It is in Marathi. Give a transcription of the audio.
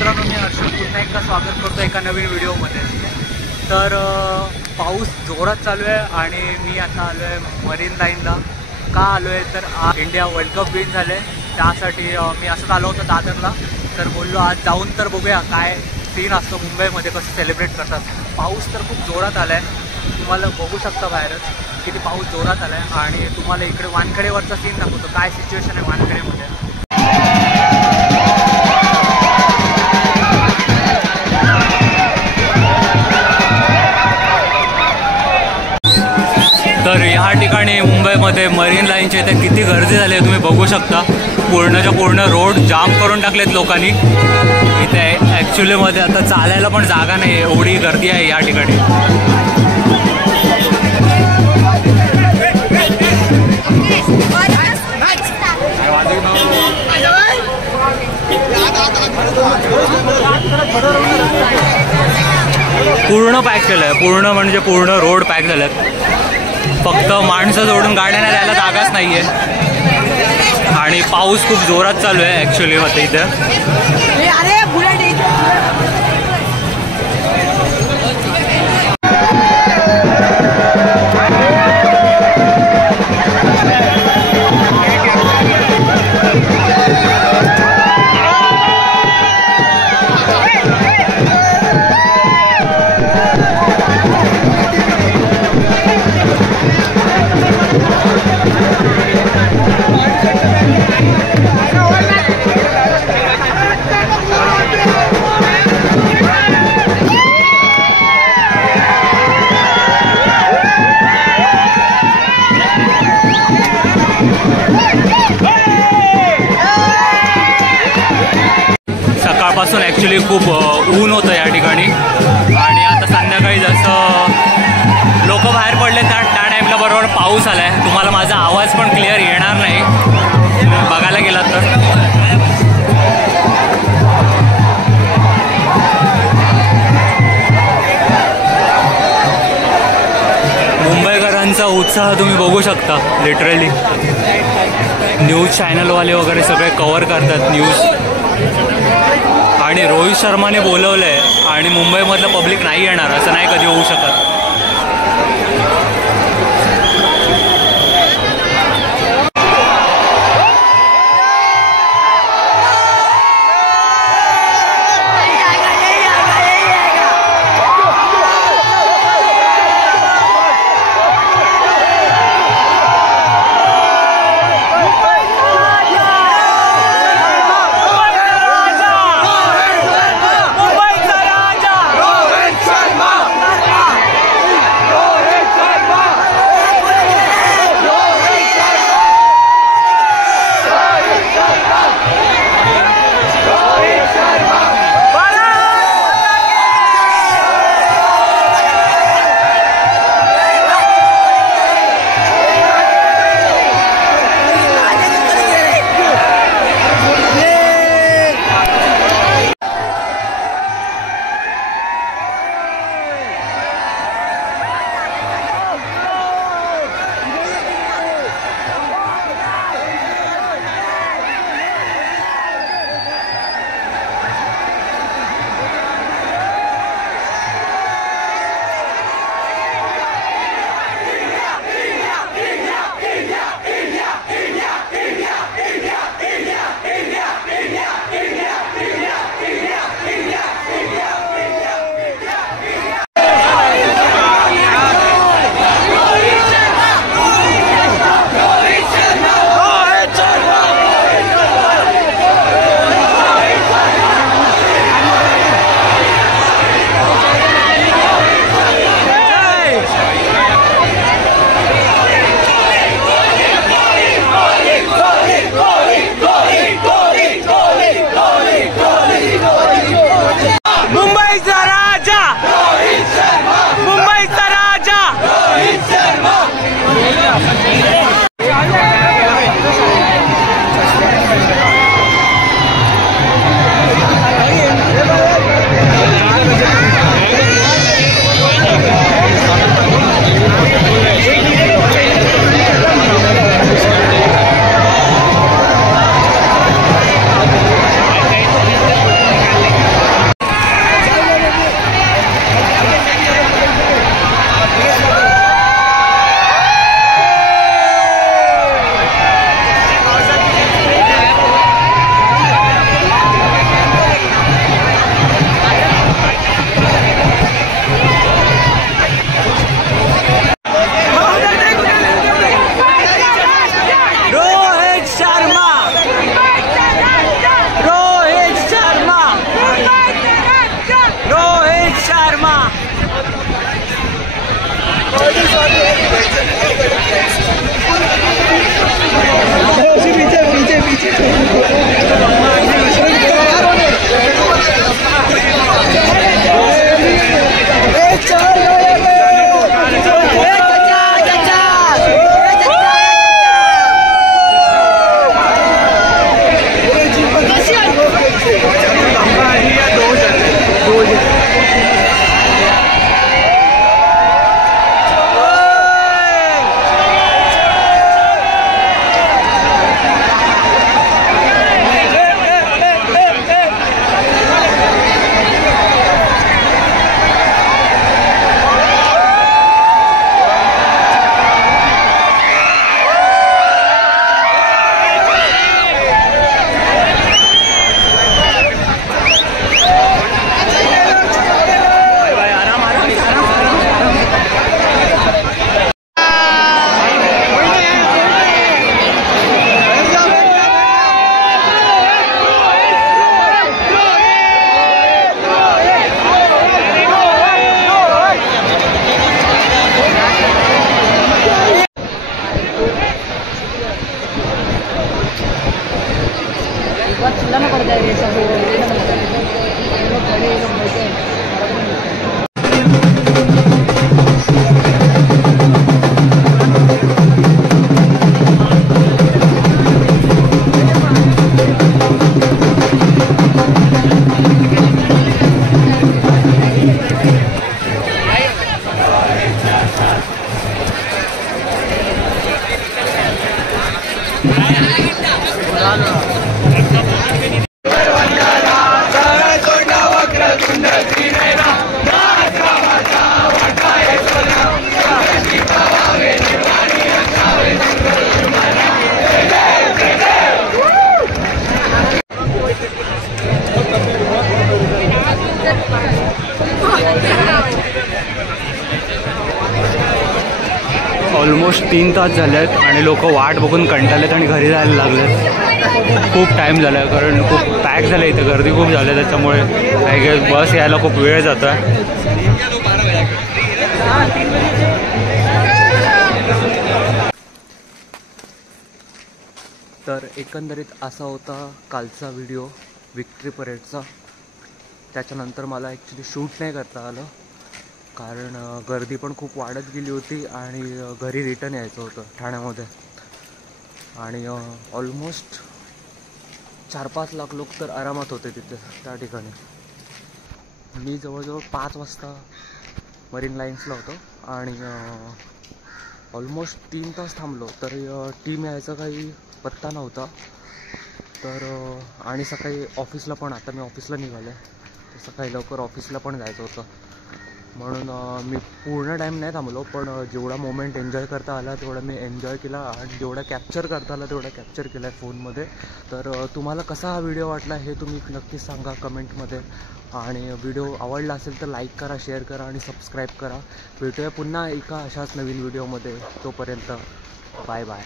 मित्रांनो, मी हर्षद पुन्हा एकदा स्वागत करतो एका नवीन व्हिडिओमध्ये। तर पाऊस जोरात चालू आहे आणि मी आता आलो आहे मरीन लाईनला। का आलो आहे तर इंडिया वर्ल्ड कप विन झाले, त्यासाठी मी असंच आलो होतो दादरला। तर बोललो आज जाऊन तर बघूया काय सीन असतो मुंबईमध्ये, कसं सेलिब्रेट करतात। पाऊस तर खूप जोरात आला आहे, तुम्हाला बघू शकता बाहेरच किती पाऊस जोरात आला आहे। आणि तुम्हाला इकडे वानखेडेवरचा सीन दाखवतो, काय सिच्युएशन आहे वानखेडेमध्ये। तर ह्या ठिकाणी मुंबईमध्ये मरीन लाईनच्या इथे किती गर्दी झाली आहे तुम्ही बघू शकता। पूर्णच्या पूर्ण रोड जाम करून टाकलेत लोकांनी। इथे ॲक्च्युलीमध्ये आता चालायला पण जागा नाही आहे, एवढी गर्दी आहे या ठिकाणी। पूर्ण पॅक केलं आहे, पूर्ण म्हणजे पूर्ण रोड पॅक झाले आहेत। फक्त माणसं जोडून गाड्यांना द्यायला जागाच नाही आहे। आणि पाऊस खूप जोरात चालू आहे ॲक्च्युली होते इथे। सकाळपासून ॲक्च्युली खूप ऊन होतं या ठिकाणी आणि आता संध्याकाळी जसं लोक बाहेर पडले त्या टाईमला बरोबर पाऊस आला आहे। तुम्हाला माझा आवाज पण क्लिअर येणार नाही बघायला गेलात तर। मुंबईकरांचा उत्साह तुम्ही बघू शकता लिटरली। न्यूज चॅनलवाले वगैरे सगळे कव्हर करतात न्यूज। आणि रोहित शर्माने बोलवलं आहे आणि मुंबईमधलं पब्लिक नाही येणार असं नाही कधी होऊ शकत। चूल्हा में पड़ जाएगा सब ऑलमोस्ट 3 तास झाले आहेत आणि लोक वाट बघून कंटाळलेत आणि घरी जायला लागलेत. खूप टाईम झाला आहे कारण खूप पॅक झालं इथे, गर्दी खूप झाली आहे, त्याच्यामुळे काही काही बस यायला खूप वेळ जातो आहे. तर एकंदरीत असा होता कालचा व्हिडिओ विक्ट्री परेडचा. त्याच्यानंतर मला ॲक्च्युली शूट नाही करता आलं कारण गर्दी पण खूप वाढत गेली होती आणि घरी रिटर्न यायचं होतं ठाण्यामध्ये. आणि ऑलमोस्ट 4-5 लाख लोक तर आरामात होते तिथे त्या ठिकाणी. मी जवळजवळ 5 वाजता मरीन लाईन्सला होतो आणि ऑलमोस्ट 3 तास थांबलो तरी टीम यायचा काही पत्ता नव्हता. तर आणि सकाळी ऑफिसला पण, आता मी ऑफिसला निघालो आहे तर सकाळी लवकर ऑफिसला पण जायचं होतं म्हणून मी पूर्ण टाईम नाही थांबलो, पण जेवढा मोमेंट एन्जॉय करता आला तेवढा मी एन्जॉय केला आणि जेवढा कॅप्चर करता आला तेवढा कॅप्चर केला आहे फोनमध्ये. तर तुम्हाला कसा हा व्हिडिओ वाटला हे तुम्ही नक्कीच सांगा कमेंटमध्ये. आणि व्हिडिओ आवडला असेल तर लाईक करा, शेअर करा आणि सबस्क्राईब करा. भेटूया पुन्हा एका अशाच नवीन व्हिडिओमध्ये. तोपर्यंत बाय बाय.